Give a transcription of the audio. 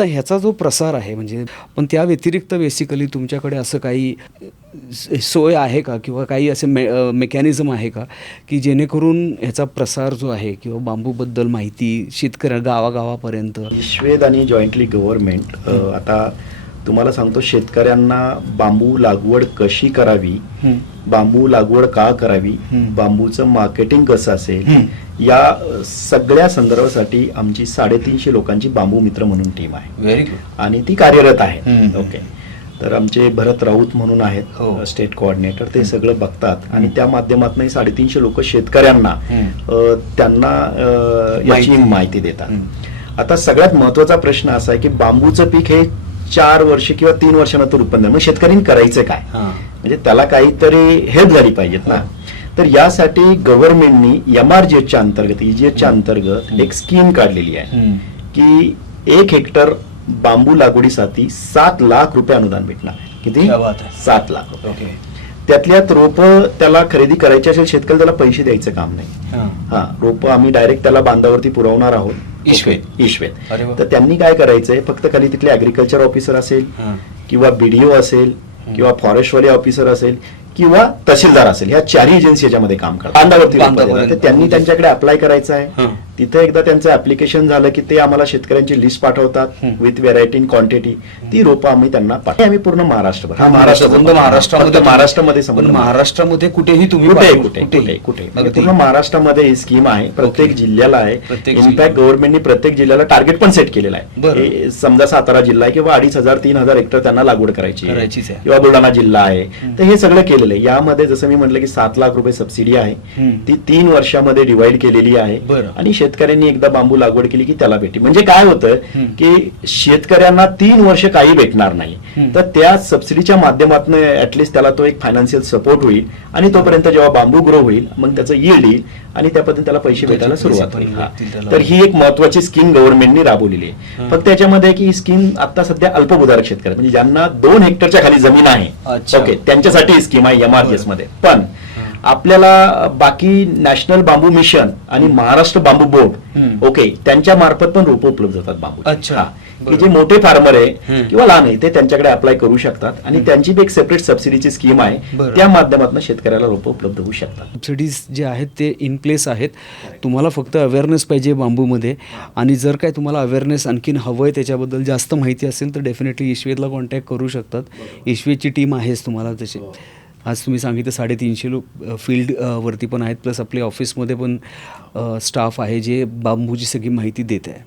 आता ह्याचा जो प्रसार आहे म्हणजे पण त्या व्यतिरिक्त बेसिकली तुमच्याकडे असं काही सोय आहे का? किंवा काही असे मे मेकॅनिझम आहे का? की जेणेकरून ह्याचा प्रसार जो आहे किंवा बांबूबद्दल माहिती शेतकऱ्या गावागावापर्यंत? श्वेद आणि जॉईंटली गव्हर्नमेंट आता तुम्हाला सांगतो शेतकऱ्यांना बांबू लागवड कशी करावी हं. बांबू लागवड का करावी हं. बांबूचं मार्केटिंग कसं असेल हं. या सगळ्या संदर्भासाठी आमची साडेतीनशे लोकांची बांबू मित्र म्हणून टीम आहे आणि ती कार्यरत आहे हं. ओके तर आमचे भरत राऊत म्हणून हो. आहेत स्टेट कोऑर्डिनेटर ते सगळं बघतात आणि त्या माध्यमातून साडेतीनशे लोक शेतकऱ्यांना हं. त्यांना याची. माहिती देतात आता सगळ्यात महत्त्वाचा प्रश्न असा आहे की बांबूचं पीक हे चार वर्ष किंवा तीन वर्षानंतर उत्पन्न. मग शेतकऱ्यांनी करायचं काय? हां. म्हणजे त्याला काहीतरी हेल्प झाली पाहिजेत ना. तर यासाठी गव्हर्नमेंटनी एम आर च्या अंतर्गत च्या अंतर्गत एक स्कीम काढलेली आहे. हं. की एक हेक्टर बांबू लागवडीसाठी सात लाख रुपये अनुदान भेटणार. किती. सात लाख रुपये. त्यातल्यात रोप त्याला खरेदी करायची असेल शेतकरी त्याला पैसे द्यायचं काम नाही. हां. रोप आम्ही डायरेक्ट त्याला बांधावरती पुरवणार आहोत. इश्वेत. इश्वेत. तर त्यांनी काय करायचंय फक्त खाली तिथले अग्रिकल्चर ऑफिसर असेल किंवा बीडीओ असेल किंवा फॉरेस्टवाले ऑफिसर असेल किंवा तहसीलदार असेल ह्या चारही एजन्सी याच्यामध्ये काम करतात. बांधावरती त्यांनी त्यांच्याकडे अप्लाय करायचं आहे. तिथे एकदा त्यांचं ऍप्लिकेशन झालं की ते आम्हाला शेतकऱ्यांची लिस्ट पाठवतात. विथ व्हेरायटी इन क्वांटिटी ती रोपं आम्ही त्यांना पाठवतो. आम्ही पूर्ण महाराष्ट्रभर. हा महाराष्ट्राचा फक्त महाराष्ट्रामध्ये महाराष्ट्रामध्ये महाराष्ट्रामध्ये कुठेही तुम्ही कुठे कुठे कुठे म्हणजे. पूर्ण महाराष्ट्रामध्ये ही स्कीम आहे. प्रत्येक. जिल्ह्याला आहे. इनफॅक्ट. गव्हर्नमेंटनी प्रत्येक जिल्ह्याला टार्गेट पण सेट केलेला आहे. हे समजा सातारा जिल्हा आहे किंवा अडीच हजार तीन हजार हेक्टर त्यांना लागवड करायची. किंवा बुलढाणा जिल्हा आहे. तर हे सगळं केलेलं आहे. यामध्ये जसं मी म्हटलं की सात लाख रुपये सबसिडी आहे. हं. ती तीन वर्षामध्ये डिवाइड केलेली आहे. आणि शेतकऱ्यांनी एकदा बांबू लागवड केली की त्याला भेटी म्हणजे काय होतं. की शेतकऱ्यांना तीन वर्ष काही भेटणार नाही. तर त्या सबसिडीच्या माध्यमातून ऍटलिस्ट त्याला तो एक फायनान्शियल सपोर्ट होईल आणि तोपर्यंत जेव्हा बांबू ग्रो होईल मग त्याचं यील्ड येईल आणि त्या पद्धतीने त्याला पैसे भेटायला सुरुवात होईल. तर ही एक महत्वाची स्कीम गव्हर्नमेंटनी राबवलेली आहे. फक्त याच्यामध्ये की ही स्कीम आता सध्या अल्पभूधारक शेतकरी म्हणजे ज्यांना दोन हेक्टरच्या खाली जमीन आहे. ओके त्यांच्यासाठी ही स्कीम आहे एमआरजीएसमध्ये पण. आपल्याला बाकी नॅशनल बांबू मिशन आणि महाराष्ट्र बांबू. बोर्ड ओके त्यांच्या मार्फत पण रोपं उपलब्ध होतात बांबू अच्छा. की. जे मोठे फार्मर आहे. किंवा लहान आहे ते त्यांच्याकडे अप्लाय करू शकतात आणि. त्यांची एक सेपरेट सबसिडीची स्कीम आहे. त्या माध्यमातून शेतकऱ्याला रोपं उपलब्ध होऊ शकतात सबसिडीज जे आहेत ते इन प्लेस आहेत तुम्हाला फक्त अवेअरनेस पाहिजे बांबूमध्ये आणि जर काय तुम्हाला अवेअरनेस आणखीन हवं आहे त्याच्याबद्दल जास्त माहिती असेल तर डेफिनेटली ईश्वेदला कॉन्टॅक्ट करू शकतात ईश्वेदची टीम आहेच तुम्हाला तशी आज तुम्ही सांगितलं साडेतीनशे लोक फील्ड वरती पण आहेत प्लस आपले ऑफिसमध्ये पण स्टाफ आहे जे बांबूची सगळी माहिती देत आहे.